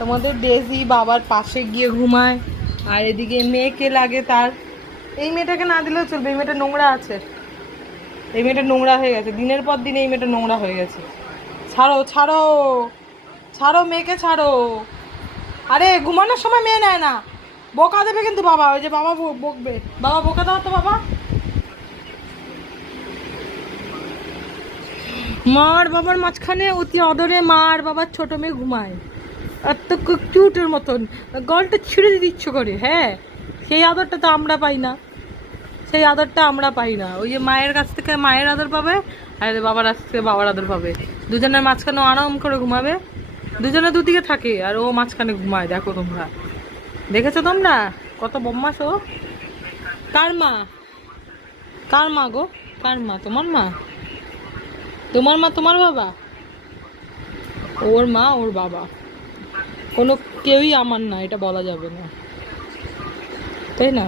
তোমাদের ডেজি বাবার পাশে গিয়ে ঘুমায়, আর এদিকে মেয়েকে লাগে তার। এই মেয়েটাকে না দিলেও চলবে, এই মেয়েটা নোংরা আছে, এই মেয়েটা নোংরা হয়ে গেছে, দিনের পর দিন এই মেয়েটা নোংরা হয়ে গেছে। ছাড়ো ছাড়ো ছাড়ো, মেয়েকে ছাড়ো। আরে ঘুমানোর সময় মেয়ে নেয় না, বকা দেবে কিন্তু বাবা, ওই যে বাবা বকবে, বাবা বকা দাও তো বাবা। মার বাবার মাঝখানে অতি আদরে মার বাবার ছোট মেয়ে ঘুমায়, এত কিউটের মতন, গলটা ছিঁড়ে দিতে ইচ্ছে করে। হ্যাঁ, সেই আদরটা তো আমরা পাই না, সেই আদরটা আমরা পাই না। ওই যে মায়ের কাছ থেকে মায়ের আদর পাবে, আর বাবার কাছ থেকে বাবার আদর পাবে। দুজনের মাঝখানে আরাম করে ঘুমাবে, দুজনে দুদিকে থাকে আর ও মাঝখানে ঘুমায়। দেখো তোমরা, দেখেছো তোমরা কত বদমাশ ও। কার মা? কার মা গো? কার মা? তোমার মা? তোমার মা তোমার বাবা? ওর মা ওর বাবা, কোনো কেউই আমার না, এটা বলা যাবে না, তাই না?